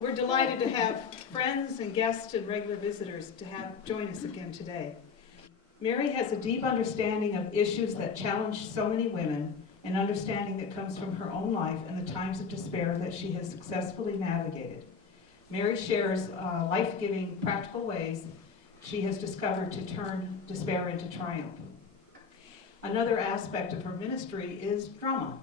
We're delighted to have friends and guests and regular visitors to join us again today. Mary has a deep understanding of issues that challenge so many women, an understanding that comes from her own life and the times of despair that she has successfully navigated. Mary shares life-giving, practical ways she has discovered to turn despair into triumph. Another aspect of her ministry is drama.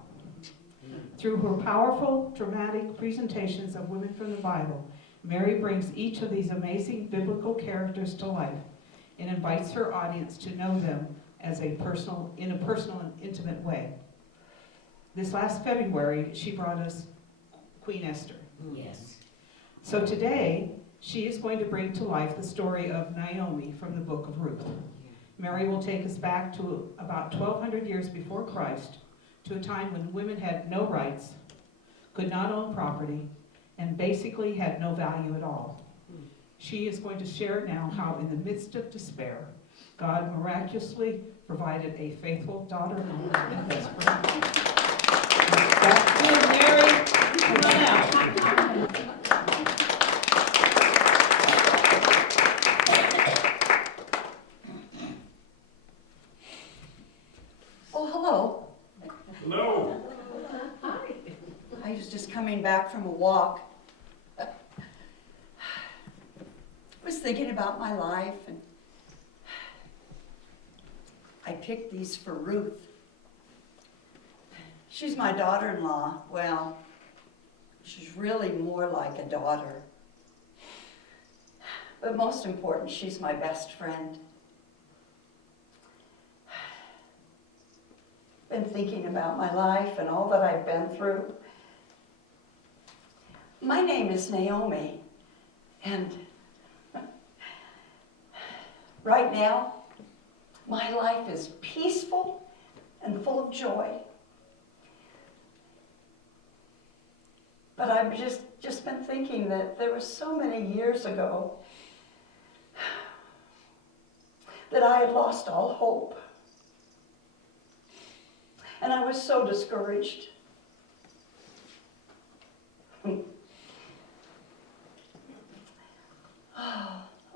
Through her powerful, dramatic presentations of women from the Bible, Mary brings each of these amazing biblical characters to life and invites her audience to know them in a personal and intimate way. This last February, she brought us Queen Esther. Yes. So today, she is going to bring to life the story of Naomi from the book of Ruth. Mary will take us back to about 1,200 years before Christ, to a time when women had no rights, could not own property, and basically had no value at all. She is going to share now how in the midst of despair, God miraculously provided a faithful daughter-in-law and best friend. That's good, Mary. Come on out. Oh, hello. Hello. I was just coming back from a walk. I was thinking about my life, and I picked these for Ruth. She's my daughter-in-law. Well, she's really more like a daughter. But most important, she's my best friend. Been thinking about my life and all that I've been through. My name is Naomi, and right now, my life is peaceful and full of joy. But I've just been thinking that there were so many years ago that I had lost all hope. And I was so discouraged.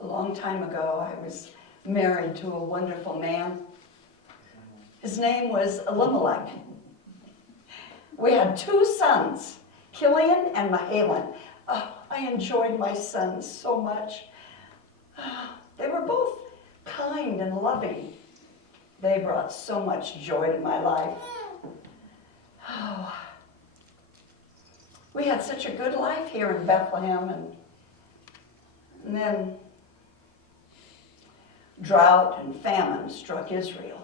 A long time ago, I was married to a wonderful man. His name was Elimelech. We had 2 sons, Killian and Mahalan. I enjoyed my sons so much. They were both kind and loving. They brought so much joy to my life. Oh, we had such a good life here in Bethlehem, and then drought and famine struck Israel.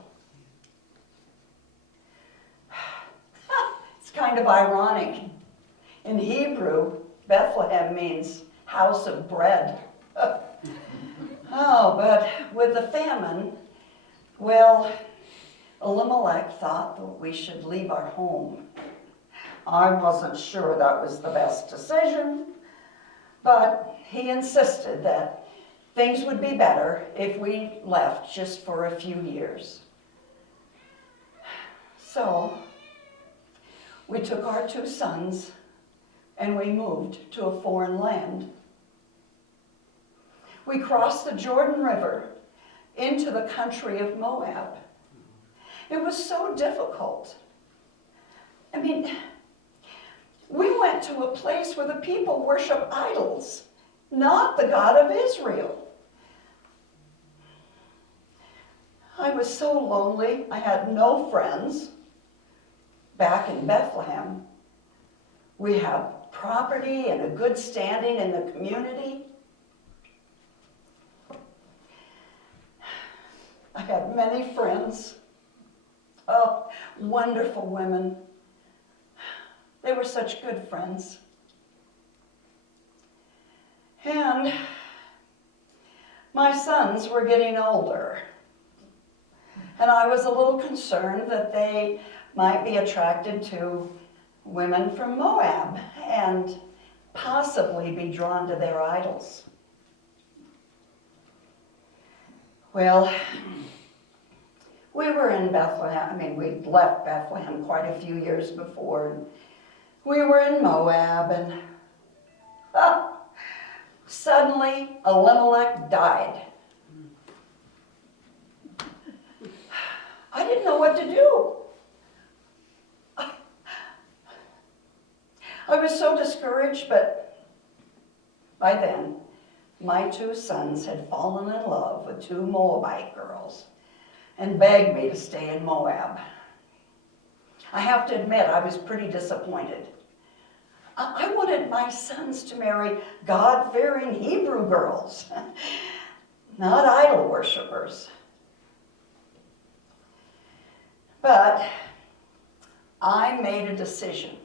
It's kind of ironic. In Hebrew, Bethlehem means house of bread. Oh, but with the famine, well, Elimelech thought that we should leave our home. I wasn't sure that was the best decision, but he insisted that things would be better if we left just for a few years. So we took our 2 sons and we moved to a foreign land. We crossed the Jordan River into the country of Moab. It was so difficult. I mean, we went to a place where the people worship idols, not the God of Israel. I was so lonely. I had no friends back in Bethlehem. We had property and a good standing in the community. I had many friends. Oh, wonderful women. They were such good friends. And my sons were getting older. And I was a little concerned that they might be attracted to women from Moab and possibly be drawn to their idols. Well, we were in Bethlehem. I mean, we'd left Bethlehem quite a few years before. We were in Moab, and Suddenly, Elimelech died. I didn't know what to do. I was so discouraged, but by then, my 2 sons had fallen in love with 2 Moabite girls and begged me to stay in Moab. I have to admit, I was pretty disappointed. I wanted my sons to marry God-fearing Hebrew girls, not idol worshipers. But I made a decision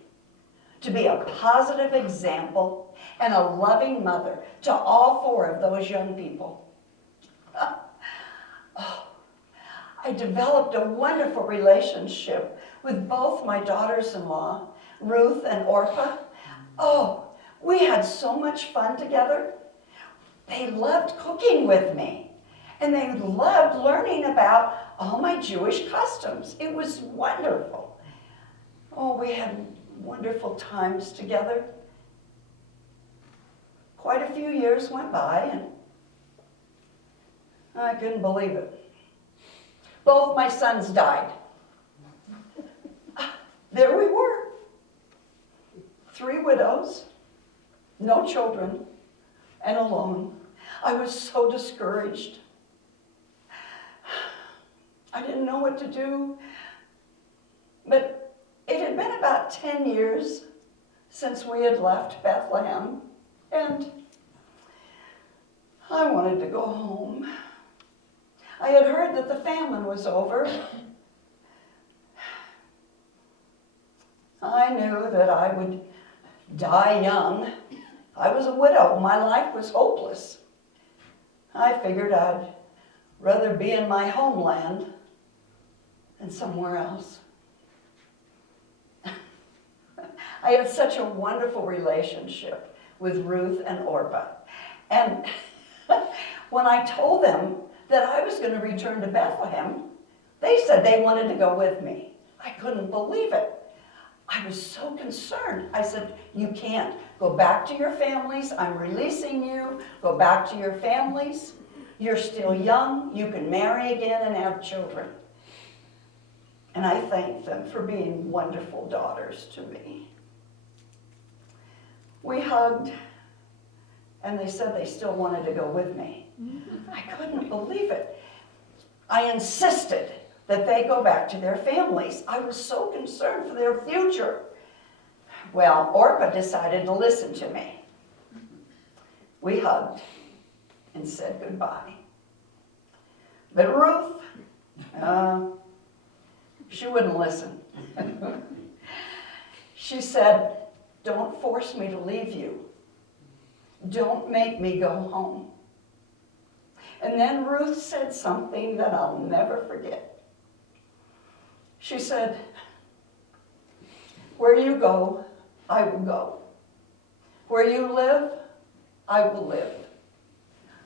to be a positive example and a loving mother to all 4 of those young people. Oh, I developed a wonderful relationship with both my daughters-in-law, Ruth and Orpah. Oh, we had so much fun together. They loved cooking with me, and they loved learning about all my Jewish customs. It was wonderful. Oh, we had wonderful times together. Quite a few years went by, and I couldn't believe it. Both my sons died. There we were. 3 widows, no children, and alone. I was so discouraged. I didn't know what to do. But it had been about 10 years since we had left Bethlehem, and I wanted to go home. I had heard that the famine was over. I knew that I would die young. I was a widow. My life was hopeless. I figured I'd rather be in my homeland than somewhere else. I had such a wonderful relationship with Ruth and Orpah. And when I told them that I was going to return to Bethlehem, they said they wanted to go with me. I couldn't believe it. I was so concerned. I said, you can't. Go back to your families. I'm releasing you. Go back to your families. You're still young. You can marry again and have children. And I thanked them for being wonderful daughters to me. We hugged, and they said they still wanted to go with me. I couldn't believe it. I insisted that they go back to their families. I was so concerned for their future. Well, Orpah decided to listen to me. We hugged and said goodbye. But Ruth, she wouldn't listen. She said, don't force me to leave you. Don't make me go home. And then Ruth said something that I'll never forget. She said, where you go, I will go. Where you live, I will live.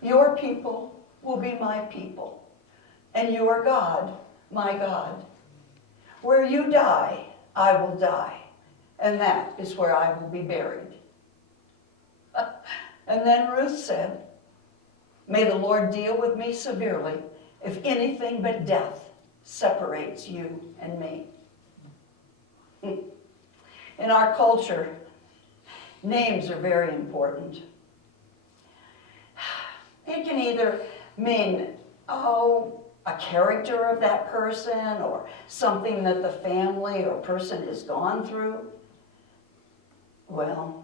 Your people will be my people, and your God, my God. Where you die, I will die, and that is where I will be buried. And then Ruth said, may the Lord deal with me severely if anything but death separates you and me. In our culture, names are very important. It can either mean, a character of that person or something that the family or person has gone through. Well,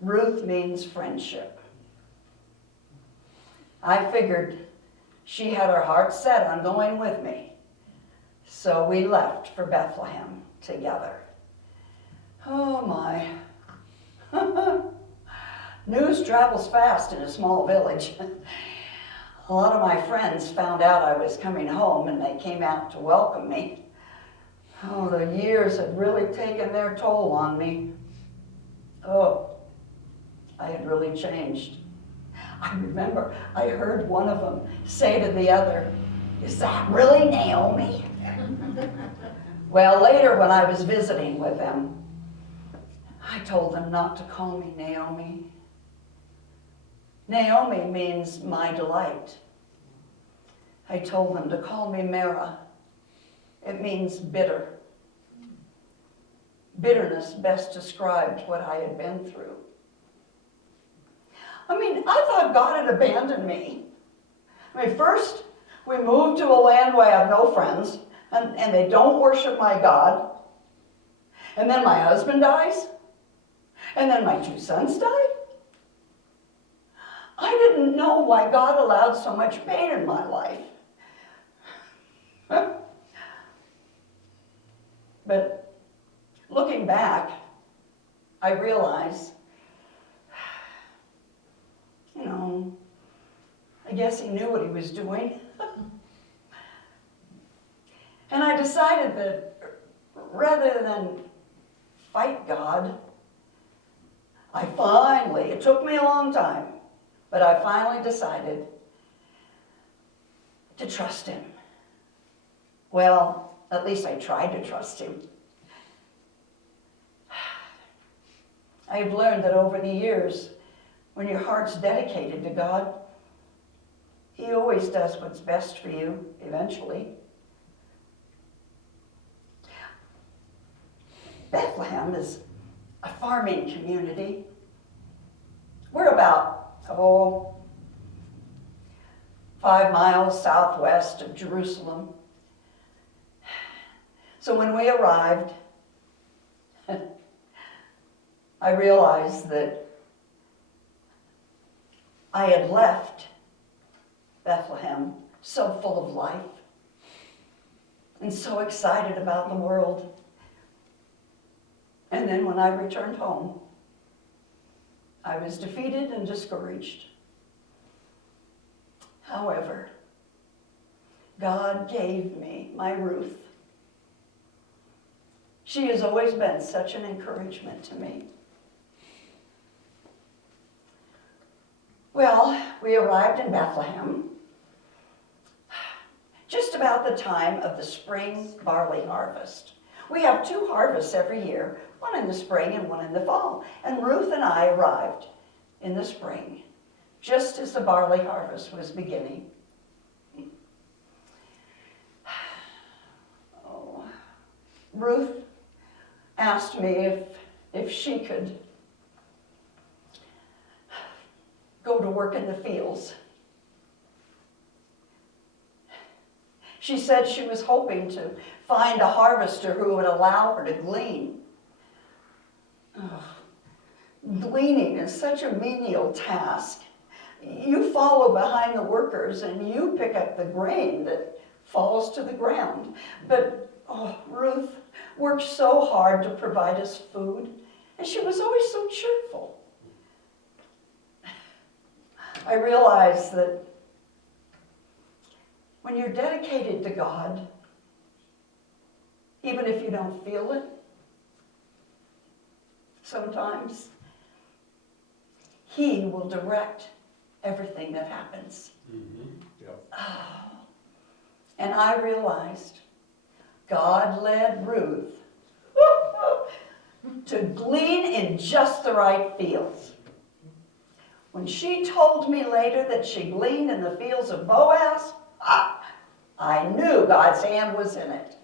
Ruth means friendship. I figured she had her heart set on going with me. So we left for Bethlehem together. Oh my. News travels fast in a small village. A lot of my friends found out I was coming home and they came out to welcome me. Oh, the years had really taken their toll on me. Oh, I had really changed. I remember I heard one of them say to the other, is that really Naomi? Well, later when I was visiting with them, I told them not to call me Naomi, Naomi means my delight. I told them to call me Mara. It means bitter. Bitterness best described what I had been through. I mean, I thought God had abandoned me. I mean, first, we moved to a land where I have no friends, and they don't worship my God. And then my husband dies. And then my 2 sons die. I didn't know why God allowed so much pain in my life. But looking back, I realize, I guess he knew what he was doing. And I decided that rather than fight God, it took me a long time, but I finally decided to trust him. Well, at least I tried to trust him. I've learned that over the years, when your heart's dedicated to God, he always does what's best for you, eventually. Bethlehem is a farming community. We're about, 5 miles southwest of Jerusalem. So when we arrived, I realized that I had left Bethlehem so full of life and so excited about the world. And then when I returned home, I was defeated and discouraged. However, God gave me my Ruth. She has always been such an encouragement to me. Well, we arrived in Bethlehem just about the time of the spring barley harvest. We have 2 harvests every year, one in the spring and one in the fall. And Ruth and I arrived in the spring, just as the barley harvest was beginning. Ruth asked me if she could go to work in the fields. She said she was hoping to find a harvester who would allow her to glean. Gleaning is such a menial task. You follow behind the workers and you pick up the grain that falls to the ground. But Ruth worked so hard to provide us food, and she was always so cheerful. I realized that when you're dedicated to God, even if you don't feel it, sometimes he will direct everything that happens. Mm-hmm. Yep. And I realized God led Ruth to glean in just the right fields. When she told me later that she gleaned in the fields of Boaz, I knew God's hand was in it.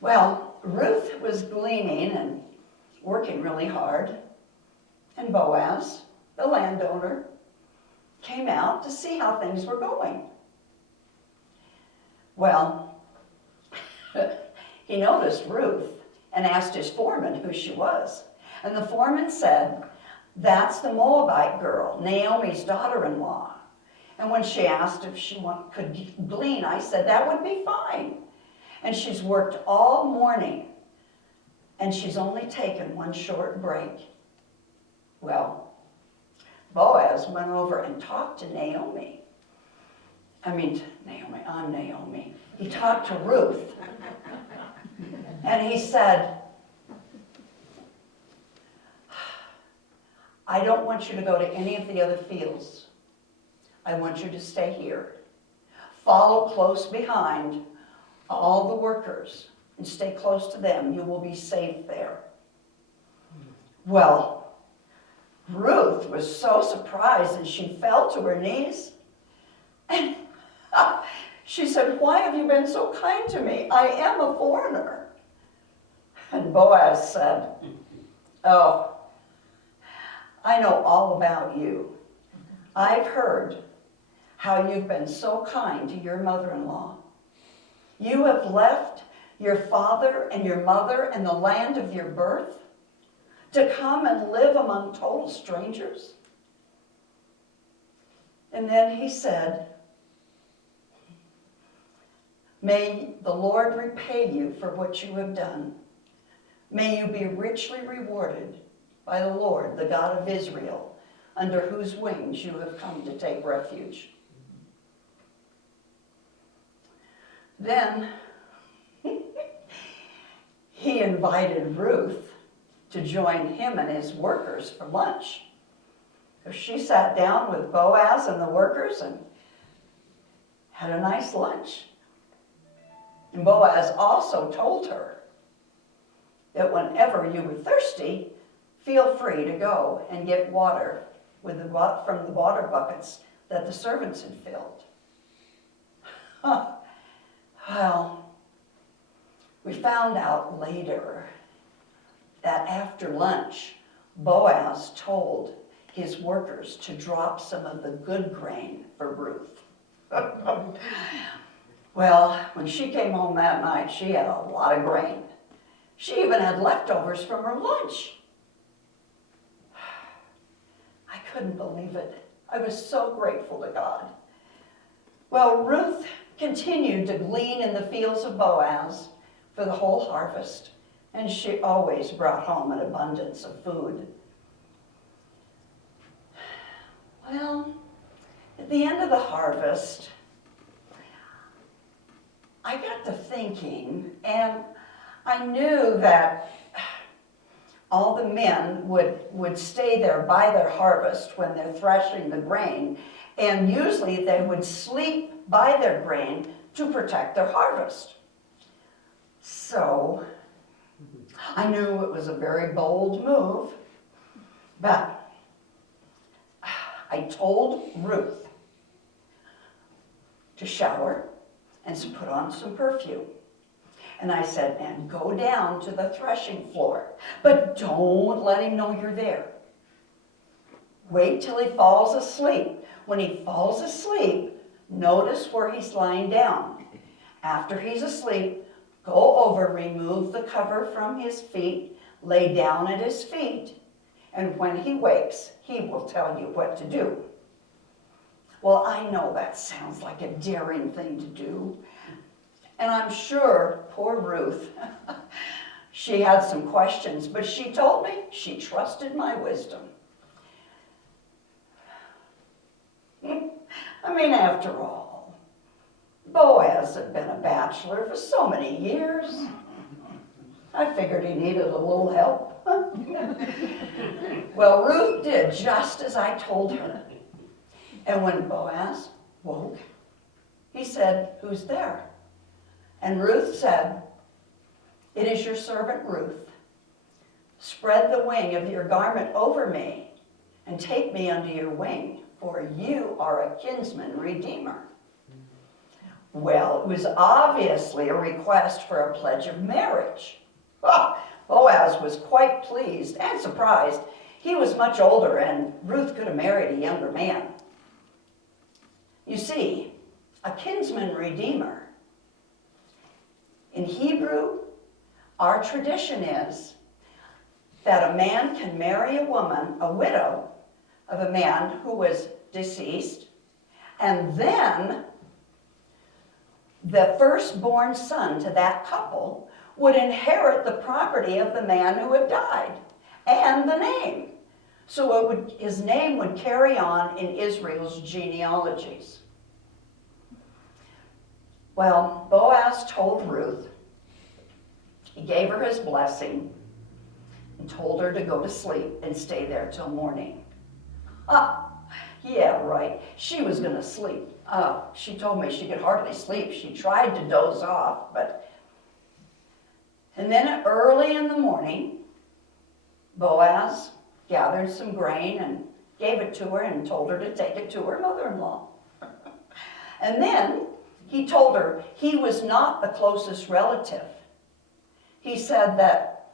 Well, Ruth was gleaning and working really hard, and Boaz, the landowner, came out to see how things were going. Well, he noticed Ruth and asked his foreman who she was. And the foreman said, "That's the Moabite girl, Naomi's daughter-in-law." And when she asked if she could glean, I said, "That would be fine." And she's worked all morning, and she's only taken one short break. Well, Boaz went over and talked to Naomi. I'm Naomi. He talked to Ruth. And he said, "I don't want you to go to any of the other fields. I want you to stay here. Follow close behind all the workers and stay close to them. You will be safe there." Well, Ruth was so surprised and she fell to her knees. And she said, "Why have you been so kind to me? I am a foreigner." And Boaz said, "Oh, I know all about you. I've heard how you've been so kind to your mother-in-law. You have left your father and your mother and the land of your birth to come and live among total strangers." And then he said, "May the Lord repay you for what you have done. May you be richly rewarded by the Lord, the God of Israel, under whose wings you have come to take refuge." Then he invited Ruth to join him and his workers for lunch. So she sat down with Boaz and the workers and had a nice lunch. And Boaz also told her that whenever you were thirsty, feel free to go and get water from the water buckets that the servants had filled. Well, we found out later that after lunch, Boaz told his workers to drop some of the good grain for Ruth. Well, when she came home that night, she had a lot of grain. She even had leftovers from her lunch. I couldn't believe it. I was so grateful to God. Well, Ruth continued to glean in the fields of Boaz for the whole harvest, and she always brought home an abundance of food. Well, at the end of the harvest, I got to thinking, and I knew that all the men would stay there by their harvest when they're threshing the grain, and usually they would sleep by their grain to protect their harvest. So I knew it was a very bold move, but I told Ruth to shower and to put on some perfume. And I said, "And go down to the threshing floor, but don't let him know you're there. Wait till he falls asleep. When he falls asleep, notice where he's lying down. After he's asleep, go over, remove the cover from his feet, lay down at his feet, and when he wakes, he will tell you what to do." Well, I know that sounds like a daring thing to do. And I'm sure poor Ruth, she had some questions, but she told me she trusted my wisdom. I mean, after all, Boaz had been a bachelor for so many years. I figured he needed a little help. Well, Ruth did just as I told her. And when Boaz woke, he said, "Who's there?" And Ruth said, "It is your servant Ruth. Spread the wing of your garment over me and take me under your wing, for you are a kinsman redeemer." Well, it was obviously a request for a pledge of marriage. Well, Boaz was quite pleased and surprised. He was much older, and Ruth could have married a younger man. You see, a kinsman redeemer. In Hebrew, our tradition is that a man can marry a woman, a widow, of a man who was deceased, and then the firstborn son to that couple would inherit the property of the man who had died and the name. So his name would carry on in Israel's genealogies. Well, Boaz told Ruth, he gave her his blessing and told her to go to sleep and stay there till morning. Yeah, right. She was going to sleep. She told me she could hardly sleep. She tried to doze off, but... And then early in the morning, Boaz gathered some grain and gave it to her and told her to take it to her mother-in-law. And then he told her he was not the closest relative. He said that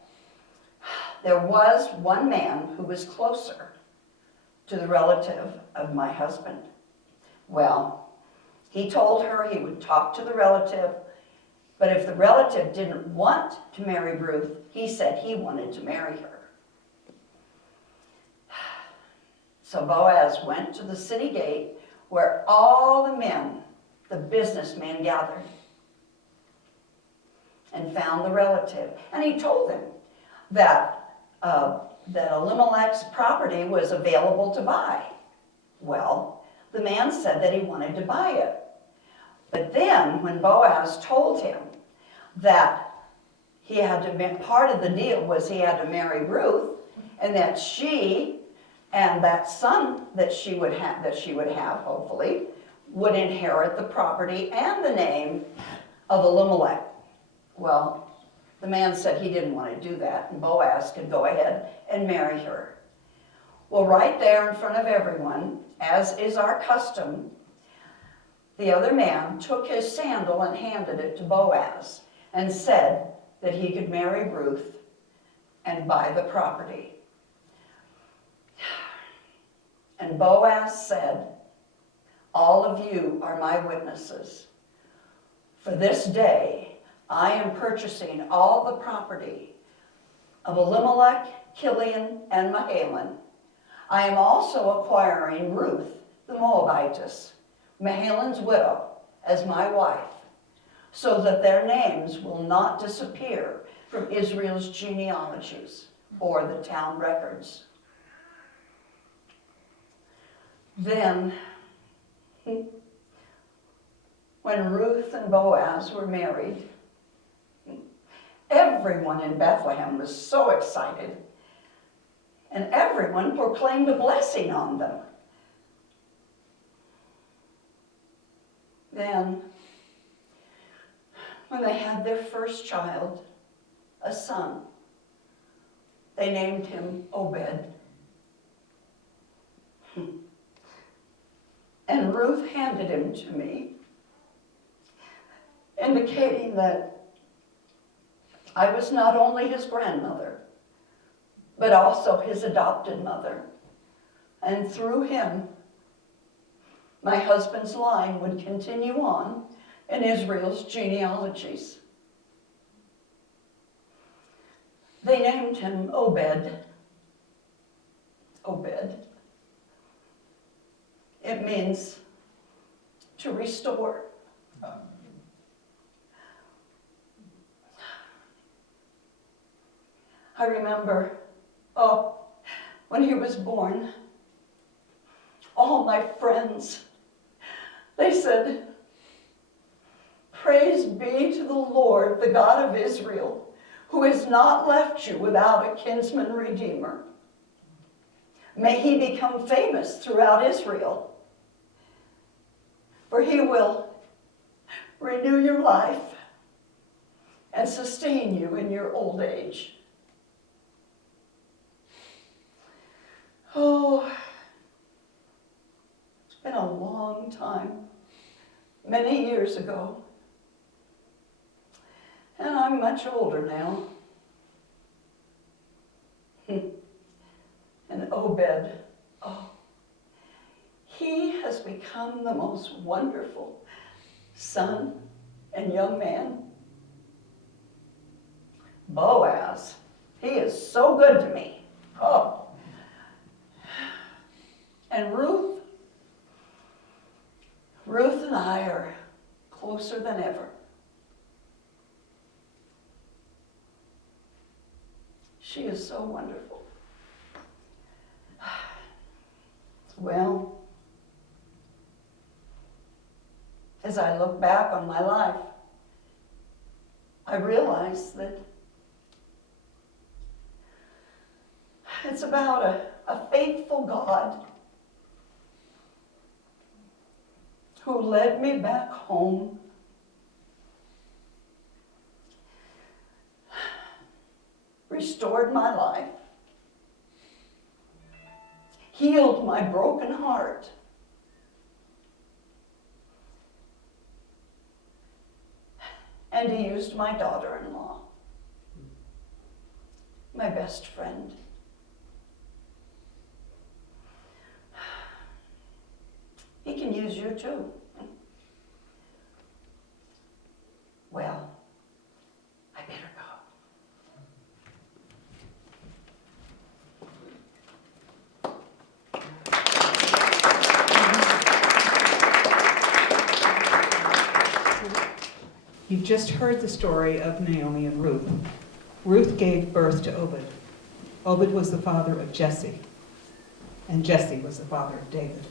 there was one man who was closer to the relative of my husband. Well, he told her he would talk to the relative, but if the relative didn't want to marry Ruth, he said he wanted to marry her. So Boaz went to the city gate where all the men, the businessmen, gathered and found the relative. And he told them that Elimelech's property was available to buy. Well, the man said that he wanted to buy it. But then when Boaz told him that he had to, part of the deal was he had to marry Ruth, and that she and that son that she would have, hopefully, would inherit the property and the name of Elimelech. Well, the man said he didn't want to do that, and Boaz could go ahead and marry her. Well, right there in front of everyone, as is our custom, the other man took his sandal and handed it to Boaz and said that he could marry Ruth and buy the property. And Boaz said, "All of you are my witnesses. For this day I am purchasing all the property of Elimelech, Kilian, and Mahalan. I am also acquiring Ruth the Moabitess, Mahalan's widow, as my wife, so that their names will not disappear from Israel's genealogies or the town records." Then, when Ruth and Boaz were married, everyone in Bethlehem was so excited, and everyone proclaimed a blessing on them. Then, when they had their first child, a son, they named him Obed. And Ruth handed him to me, indicating that I was not only his grandmother, but also his adopted mother. And through him, my husband's line would continue on in Israel's genealogies. They named him Obed. Obed. It means to restore. I remember, when he was born, all my friends, they said, "Praise be to the Lord, the God of Israel, who has not left you without a kinsman redeemer. May he become famous throughout Israel, for he will renew your life and sustain you in your old age." Oh, it's been a long time, many years ago, and I'm much older now. And Obed, he has become the most wonderful son and young man. Boaz, he is so good to me. And Ruth and I are closer than ever. She is so wonderful. Well, as I look back on my life, I realize that it's about a faithful God who led me back home, restored my life, healed my broken heart. And he used my daughter-in-law, my best friend. He can use you too. Well, I better go. You've just heard the story of Naomi and Ruth. Ruth gave birth to Obed. Obed was the father of Jesse, and Jesse was the father of David.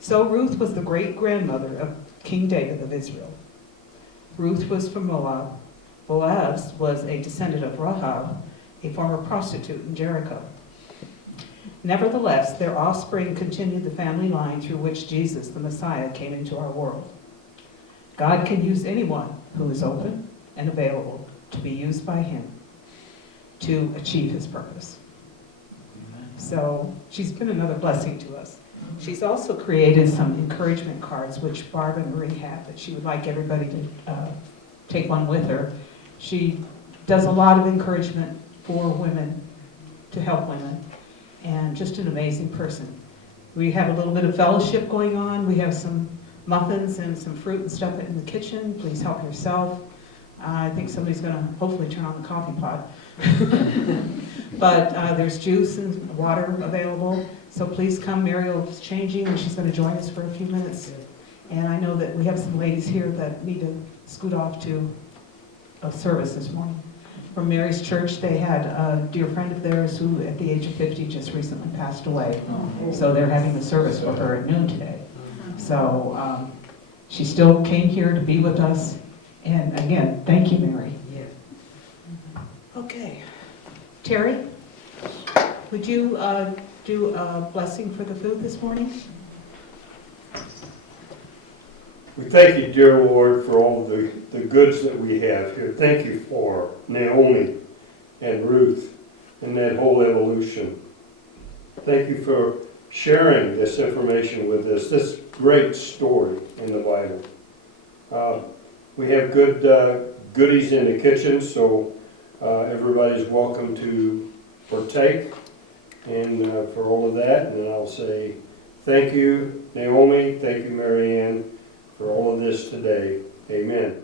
So Ruth was the great-grandmother of King David of Israel. Ruth was from Moab. Boaz was a descendant of Rahab, a former prostitute in Jericho. Nevertheless, their offspring continued the family line through which Jesus, the Messiah, came into our world. God can use anyone who is open and available to be used by him to achieve his purpose. So she's been another blessing to us. She's also created some encouragement cards, which Barb and Marie have, that she would like everybody to take one with her. She does a lot of encouragement for women, to help women, and just an amazing person. We have a little bit of fellowship going on. We have some muffins and some fruit and stuff in the kitchen. Please help yourself. I think somebody's going to hopefully turn on the coffee pot. But there's juice and water available, so please come. Mariel's changing, and she's going to join us for a few minutes. And I know that we have some ladies here that need to scoot off to a service this morning. From Mary's church, they had a dear friend of theirs who, at the age of 50, just recently passed away. So they're having a service for her at noon today. So she still came here to be with us. And again, thank you, Mary. Yeah. Okay. Terry, would you do a blessing for the food this morning? We thank you, dear Lord, for all the goods that we have here. Thank you for Naomi and Ruth and that whole evolution. Thank you for sharing this information with us, this great story in the Bible. We have good goodies in the kitchen, so everybody's welcome to partake and for all of that. And I'll say thank you, Naomi. Thank you, Mary Ann, for all of this today. Amen.